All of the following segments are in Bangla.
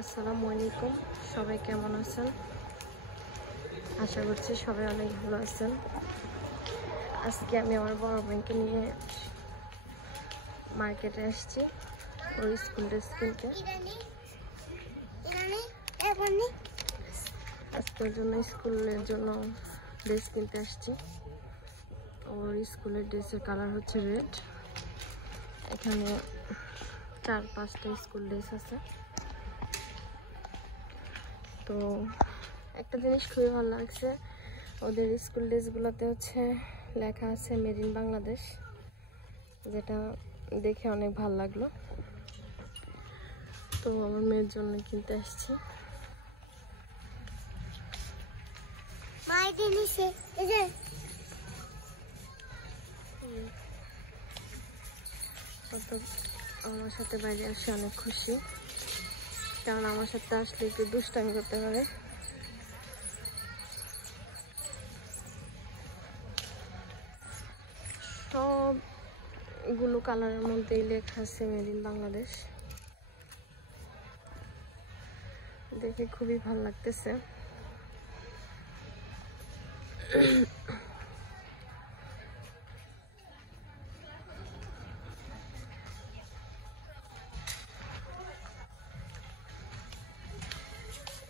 আসসালামু আলাইকুম, সবাই কেমন আছেন? আশা করছি সবাই অনেক ভালো আছেন। আজকে আমি আমার বড় বোনকে নিয়ে মার্কেটে আসছি ওর স্কুল ড্রেস কিনতে। আজকের জন্য স্কুলের জন্য ড্রেস কিনতে আসছি। ওর স্কুলের ড্রেসের কালার হচ্ছে রেড। এখানে 4-5টা স্কুল ড্রেস আছে। তো একটা জিনিস খুবই ভালো লাগছে, ওদের স্কুল ড্রেসগুলোতে হচ্ছে লেখা আছে মেড ইন বাংলাদেশ, যেটা দেখে অনেক ভালো লাগলো। তো আমার মেয়ের জন্য কিনতে আসছি। আমার সাথে বাইরে আসে অনেক খুশি, কারণ আমার সাথে আসলে একটু দুষ্টামি করতে পারে। সবগুলো কালারের মধ্যেই লেখা আছে মেড ইন বাংলাদেশ, দেখে খুবই ভালো লাগতেছে।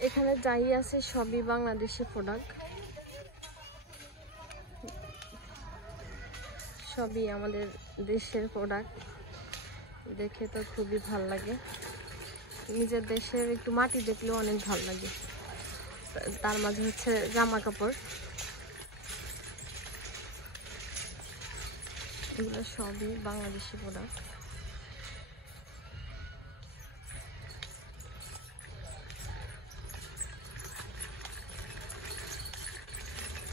এখানে যাই আছে সবই বাংলাদেশি প্রোডাক্ট, সবই আমাদের দেশের প্রোডাক্ট। দেখে তো খুবই ভালো লাগে, নিজের দেশের একটু মাটি দেখলেও অনেক ভালো লাগে। তার মাঝে হচ্ছে জামা কাপড়, এগুলো সবই বাংলাদেশি প্রোডাক্ট।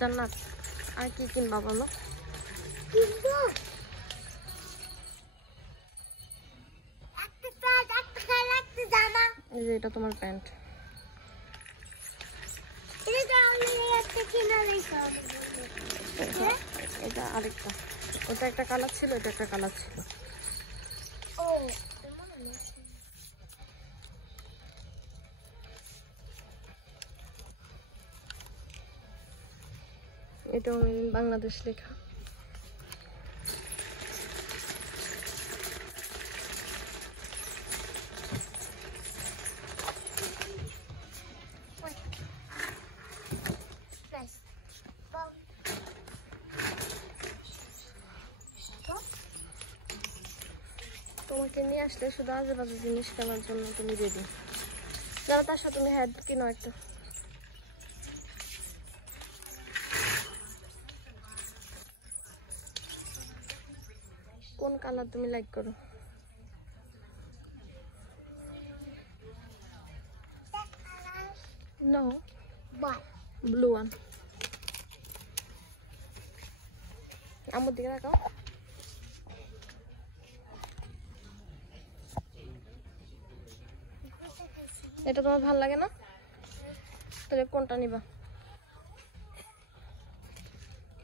জান্নাত, আর কি কিনবা বলো? এই যে এটা তোমার প্যান্ট, এটা আরেকটা, ওটা একটা কালার ছিল, এটা একটা কালার ছিল। এটাও বাংলাদেশ লেখা। তোমাকে নিয়ে আসলে শুধু আজে বাজে জিনিস কেনার জন্য তুমি রেডি। যারা তার সাথে তুমি হেড কিনো একটা। কোন কালার তুমি লাইক করো? No, blue one. আমার দিকে তাকাও। এটা তোমার ভালো লাগে না? তাহলে কোনটা নিবা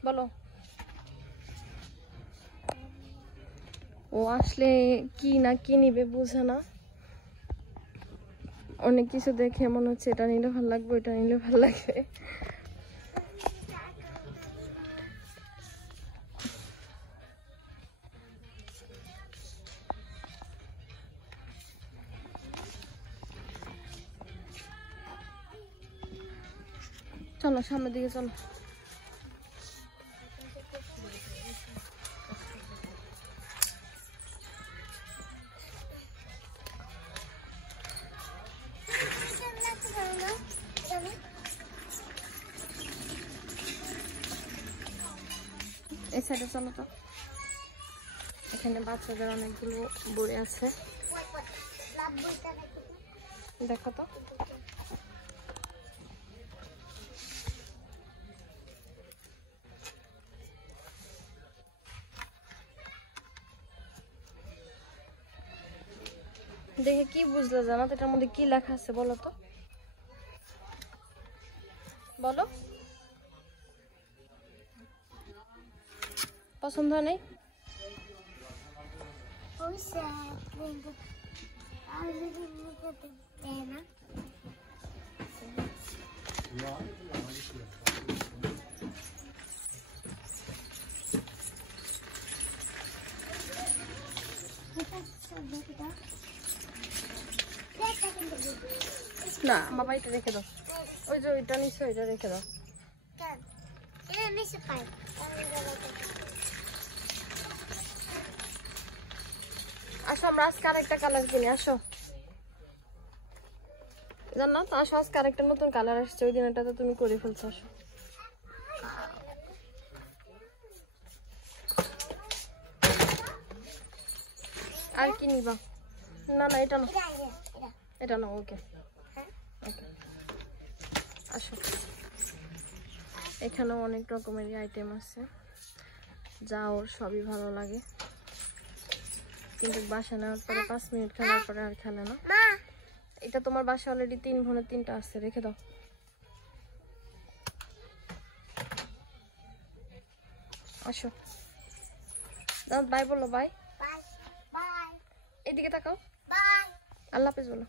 বলো? ও আসলে কি না কি নিবে বুঝে না, অনেক কিছু দেখে মনে হচ্ছে এটা নিলে ভালো লাগবে, এটা নিলে ভালো লাগবে। চলো সামনের দিকে চলো। এই সাইডে চলো তো, এখানে বাচ্চাদের অনেকগুলো বই আছে, দেখো তো। দেখে কি বুঝলে জানো তো, এটার মধ্যে কি লেখা আছে বলো তো, বলো। পছন্দ নেই? না বাবা এটা রেখে দাও, ওই যে ওইটা নিচে ওইটা রেখে দাও। আসো আমরা আজকে আরেকটা কালার কিনি, আসো জানো তো, আসো আজকে আরেকটা নতুন কালার আসছে, ওই দিন এটা তো তুমি করে ফেলছো। আসো আর কি নিবা? না না এটা না, এটা না, ওকে ওকে। আসো এখানেও অনেক রকমের আইটেম আছে, যা ওর সবই ভালো লাগে, কিন্তু বাসা নেওয়ার পরে 5 মিনিট খেলার পরে আর খেলে না। এটা তোমার বাসা অলরেডি 3 বোনের 3টা আছে, রেখে দাও। আসো দাও, বাই বলো, বাই। এদিকে তাকাও, আল্লাহ হাফেজ বলো।